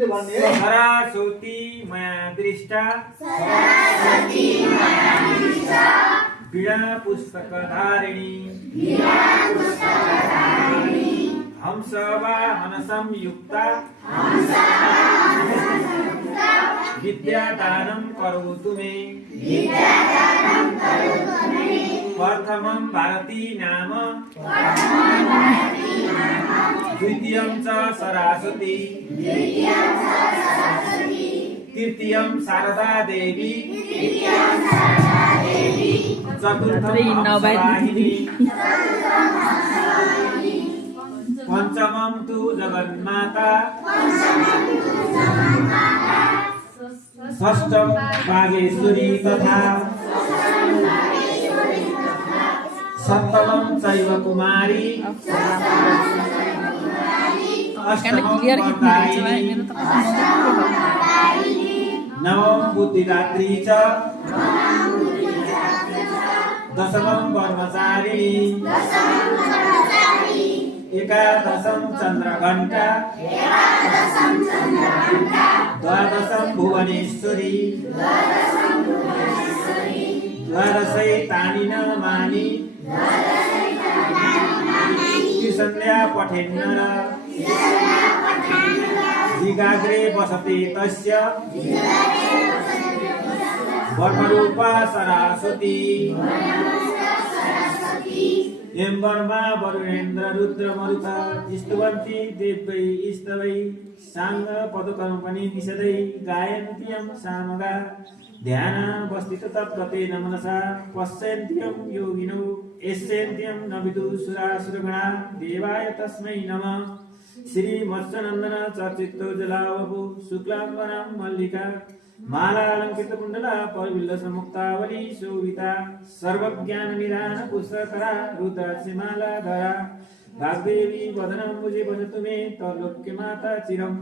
सरस्वती मया दृष्टा वीणा पुस्तकधारिणी हंसवाहन संयुक्ता विद्यादानं करोतु मे प्रथमं भारती नाम द्वितीयं च सरस्वती तृतीयं शारदा देवी चतुर्थं वाहिनी पंचमं तु जगन्माता षष्ठं बागेश्वरी तथा सप्तमं चैव कुमारी अष्टमं वरदायिनी नवम बुद्धिदात्री च दशमं ब्रह्मचारिणी एकादशं चंद्रघंटा द्वादशं भुवनेश्वरी द्वादशैतानि नामानि त्रिसंध्या पठेन्नर जिगाग्रे वसते तस्य ब्रह्मरूपा सरस्वती एं वर्मा वरुणेन्द्र रुद्र मरुता स्तुवन्ति देवै स्तवै सांग पदकर्मणि निषदै गायन्त्यं सामगा ध्यान वस्तित तत्गतेन मनसा पश्यन्त्यं योगिनो यस्यन्त्यं न विदुसुरासुरगणा देवाय तस्मै नमः श्री मत्स्यनंदन चर्चितो जलावभु शुक्लांबरं मल्लिका मालालंकृत कुंडला परविल्ल समुक्तावली शोभिता सर्वज्ञान निधान पुष्करा रुद्राक्षि माला धरा वाग्देवी वदनम्बुजे भजतु मे तर्लोक्य माता चिरं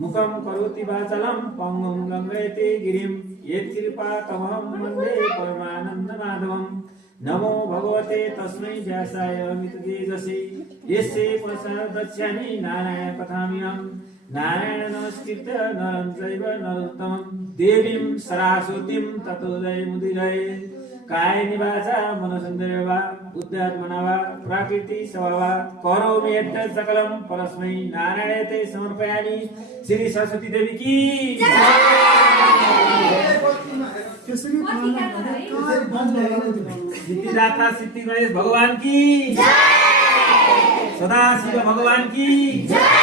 मुखं करोति वाचालं पंगुं लंघयते गिरिं यत्कृपा तमहं वन्दे परमानंद माधवम् नमो भगवते तस्मै व्यासाय मिततेजसे यस्य प्रसादस्यामि नारायण कथामियं नारायण नमस्कृत्य नरं चैव नरोत्तमं देवीं सरस्वतीं ततो जयमुदीरये कायेन वाचा मनसेन्द्रियर्वा बुद्ध्यात्मना वा प्रकृति स्वभावा करोमि यद्यत् सकलं परस्मै नारायणते समर्पयामि। श्री सरस्वती देवी की जय। सिद्धिदाता सिद्धि गणेश भगवान की जय। सदाशिव भगवान की जय।